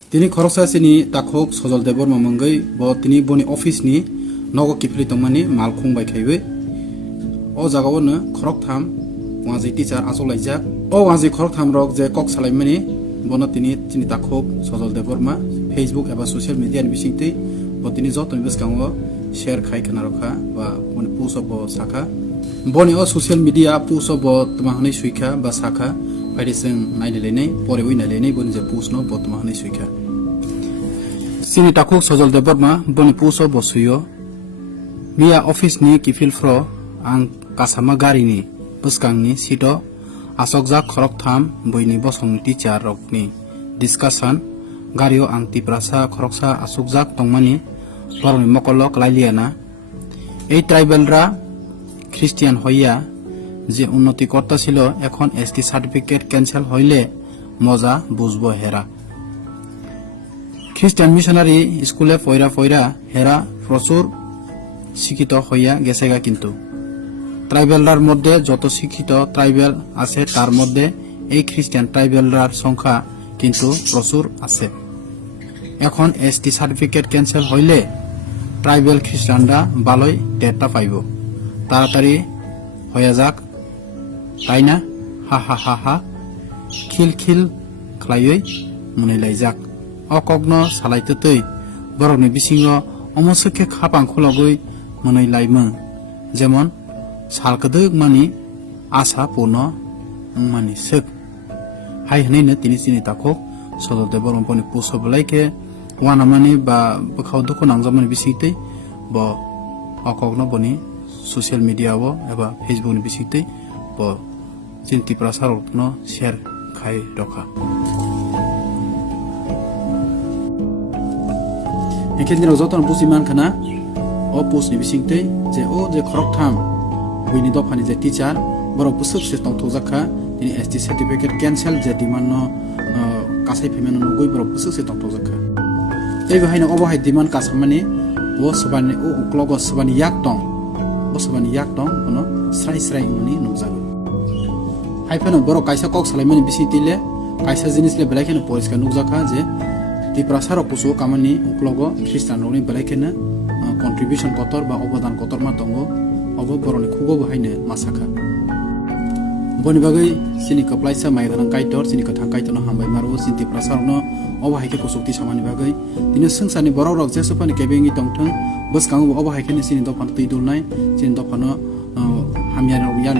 Tini khoroksa sini takhok sojol debor mamangai bo tini boni office ni nogo kifli tongmani malkhung bai khaiwe o jagao no khorok tham waji teacher asol laijak o waji khorok tham rok je kok salaimani bono tini takhok sojol debor ma Facebook eba social media ni bisingtei bo tini jotoni biskango share khai khana rokha ba boni puso bo sakha boni o social media puso bo tmahni suikha ba sakha Parising nailelene pore ui nailene boni je pusno bo tmahni suikha sini takhok sojol debor ma boni puso bo suyo Mia office ni kifil fro ang kasama gari ni buskang ni sito asokjak khorok tham boini bosong teacher rok ni discussion gario ang tiprasa khoroksa asokjak tongmani boroni mokolok lailiana এই ট্রাইবেলরা Christian হইয়া যে উন্নতি করতে ছিল এখন ST certificate cancel হইলে মজা বুঝবো হেরা খ্রিস্টান মিশনারি স্কুলে ফয়রা হেরা প্রচুর শিক্ষিত হইয়া গেছেগা কিন্তু ট্রাইবেলরার মধ্যে যত শিক্ষিত ট্রাইবেল আছে তার মধ্যে এই খ্রিস্টান ট্রাইবেলরার সংখ্যা কিন্তু প্রচুর আছে এখন এসটি সার্টিফিকেট ক্যান্সেল হইলে ট্রাইবেল খ্রিস্টানরা ভালোই টেরটা পাইব তাড়াতাড়ি হয়ে যাক তাই না হা হা হা হা খিল খিল খাইयै মনেলাই যাক অকগ্ন সালাইতৈ বরকনি বিসিङ অমসকে খাপাং খলগৈ মনেলাইমो যেমন সালকदोक मानि आशा पूर्ण मानि सोक हाय हनैनो तिनि ताखक सदते बरमपनि पुसबलाइके वाना मानि बा बखाव दुखु नांजामनि बिसितै ब अकग्न बनि सोशल मीडिया वो एबा फेसबुक नि बिसितै ब चिन्ति प्रसारन शेयर खाइ रखा एखेदिन जतन बुजिमान खाना o post ni bisingtei je o je khorok tham buini dofani je teacher borok busuk se tong thojakha tini ST certificate cancel je demand no kasai payment no goi borok busuk se tong thojakha ei bahaina obo hai demand kasamani o sobani o uklogo sobani yak tong ono srai ni nukjago hai phano borok kaisa kok salaimani bisitile kaisa jinis le belaikena poriskar nukjakha je ti prasaro pusu kamani uklogo christian roni belaikena contribution kotor ba অবদান kotor ma tongo obo boroni khugo bahaine masakha boni bagai sini kaplaisa maidan kaitor sini kathang kaitono hambai maru sinti prasarno obo haike kusukti samani bagai tini sungsani borok rok jesupani kebengi tongthang buskang obo haike ni sini dopan tuidulnai sini dopano hamyana yan